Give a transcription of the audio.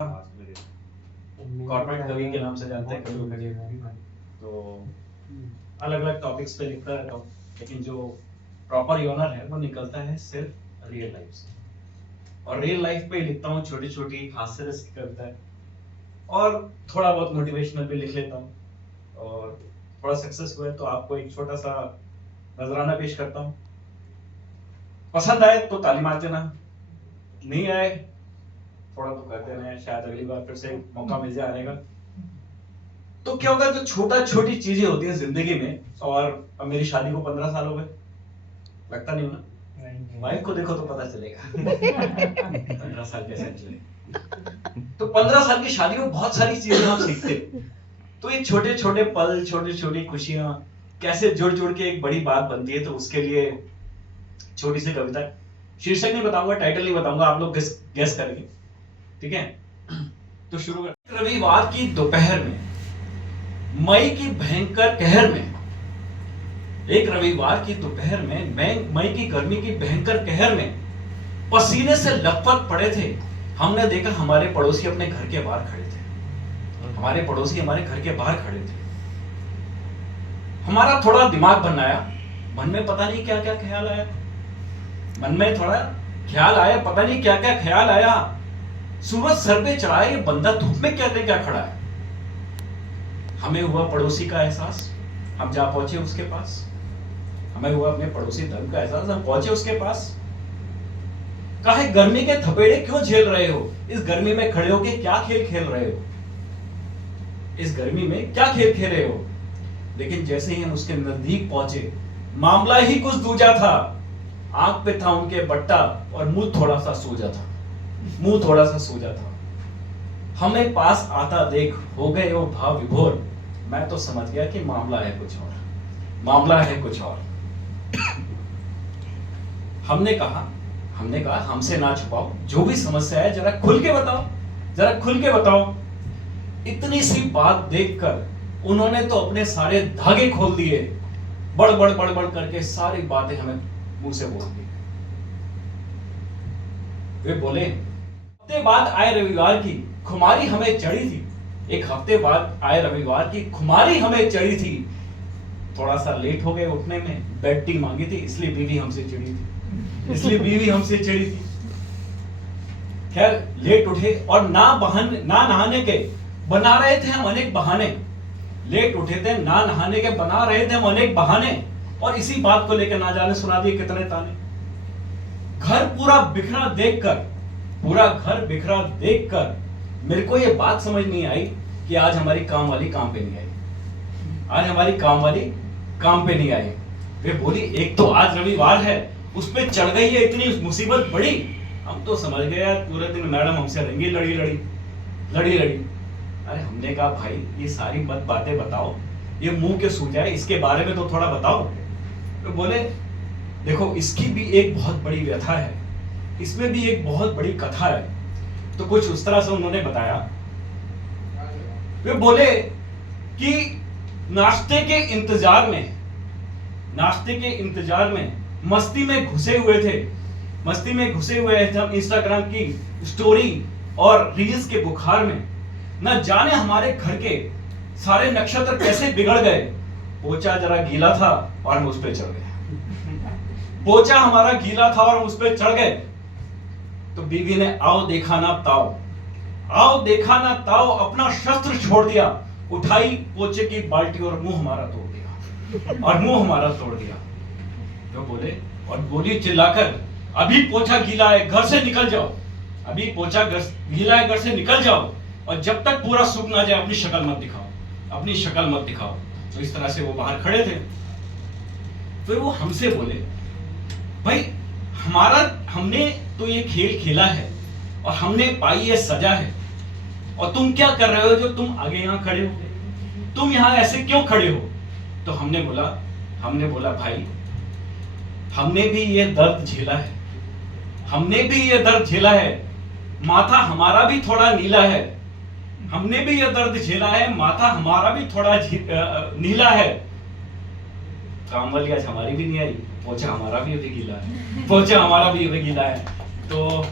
Corporate कवि के नाम से जानते हैं कभी तो अलग अलग टॉपिक्स पे लिखता रहता हूँ, लेकिन जो प्रॉपर योनर है वो निकलता है सिर्फ रियल लाइफ से। और रियल लाइफ पे लिखता हूँ छोटी छोटी हास्य रस की कविता है, और थोड़ा बहुत मोटिवेशनल भी लिख लेता हूँ। और थोड़ा सक्सेस हुआ है तो आपको एक छोटा सा नजराना पेश करता हूँ। पसंद आए तो ताली मार देना, नहीं आए थोड़ा तो कर देना है, शायद अगली बार फिर से मौका मिल जाए आने का। तो क्या होगा, जो छोटा छोटी चीजें होती हैं जिंदगी में, और अब मेरी शादी को 15 साल हो गए, लगता नहीं ना? वाइफ को देखो तो पता चलेगा 15 साल कैसे चले। तो 15 साल की शादी में बहुत सारी चीजें हम सीखते हैं। तो ये छोटे छोटे पल, छोटी छोटी खुशियां कैसे जुड़ जुड़ के एक बड़ी बात बनती है, तो उसके लिए छोटी सी कविता है। शीर्षक नहीं बताऊंगा, टाइटल नहीं बताऊंगा, आप लोग गेस करेंगे, ठीक है? तो शुरू कर। रविवार की दोपहर में, मई की भयंकर कहर में, एक रविवार की दोपहर में मई की गर्मी की भयंकर कहर में पसीने से लथपथ पड़े थे। हमने देखा हमारे पड़ोसी अपने घर के बाहर खड़े थे। हमारे पड़ोसी हमारे घर के बाहर खड़े थे। हमारा थोड़ा दिमाग बनाया, मन में पता नहीं क्या क्या ख्याल आया, मन में थोड़ा ख्याल आया, पता नहीं क्या क्या ख्याल आया। सूरज सर पे चढ़ा, ये बंदा धूप में क्या खड़ा है। हमें हुआ पड़ोसी का एहसास, हम जा पहुंचे उसके पास। हमें हुआ अपने पड़ोसी धर्म का एहसास, हम पहुंचे उसके पास। कहा, गर्मी के थपेड़े क्यों झेल रहे हो? इस गर्मी में खड़े होके क्या खेल खेल रहे हो? इस गर्मी में क्या खेल खेल रहे हो? लेकिन जैसे ही हम उसके नजदीक पहुंचे, मामला ही कुछ दूजा था। आंख पे था उनके बट्टा और मुंह थोड़ा सा सूजा था। हमें पास आता देख हो गए वो भाव विभोर। मैं तो समझ गया कि मामला है कुछ और। हमने कहा हमसे ना छुपाओ, जो भी समस्या है जरा खुल के बताओ। इतनी सी बात देखकर उन्होंने तो अपने सारे धागे खोल दिए। बड़ बड़ करके सारी बातें हमें मुंह से बोल दी। वे बोले, हफ्ते बाद आए रविवार की खुमारी हमें चढ़ी थी। एक हफ्ते बाद आए रविवार की खुमारी हमें चढ़ी थी। थोड़ा सा लेट हो गए उठने में, बेड टी मांगी थी, इसलिए बीवी हमसे चिढ़ी थी। खैर लेट उठे और ना नहाने के बना रहे थे हम अनेक बहाने। लेट उठे थे, ना नहाने के बना रहे थे हम अनेक बहाने, और इसी बात को लेकर ना जाने सुना दिए कितने ताने। घर पूरा बिखरा देखकर मेरे को ये बात समझ नहीं आई कि आज हमारी काम वाली काम पे नहीं आई। वे बोली, एक तो आज रविवार है, उस पे चढ़ गई है इतनी मुसीबत बड़ी। हम तो समझ गए यार पूरे दिन मैडम हमसे रहेंगी लड़ी। अरे हमने कहा, भाई ये सारी मत बातें बताओ, ये मुंह के सूझ जाए, इसके बारे में तो थोड़ा बताओ। तो बोले, देखो इसकी भी एक बहुत बड़ी व्यथा है, इसमें भी एक बहुत बड़ी कथा है। तो कुछ उस तरह से उन्होंने बताया। वे बोले कि नाश्ते के इंतजार में मस्ती में घुसे हुए थे हम इंस्टाग्राम की स्टोरी और रील्स के बुखार में। न जाने हमारे घर के सारे नक्षत्र कैसे बिगड़ गए। पोचा जरा गीला था और हम उस पे चढ़ गए। तो बीवी ने आओ देखा ना ताओ अपना शस्त्र छोड़ दिया। उठाई पोचे की बाल्टी और मुंह हमारा तोड़ दिया। तो बोले और बोली चिल्लाकर, अभी पोछा गीला है, घर से निकल जाओ, और जब तक पूरा सूख ना जाए अपनी शक्ल मत दिखाओ। तो इस तरह से वो बाहर खड़े थे। फिर वो हमसे बोले, भाई हमने तो ये खेल खेला है और हमने पाई ये सजा है, और तुम क्या कर रहे हो जो तुम आगे यहाँ खड़े हो? तुम यहाँ ऐसे क्यों खड़े हो? तो हमने बोला, भाई हमने भी ये दर्द झेला है। माथा हमारा भी थोड़ा नीला है। काम वाली आज हमारी भी नहीं आई, पोछा हमारा भी अभी गीला है। तो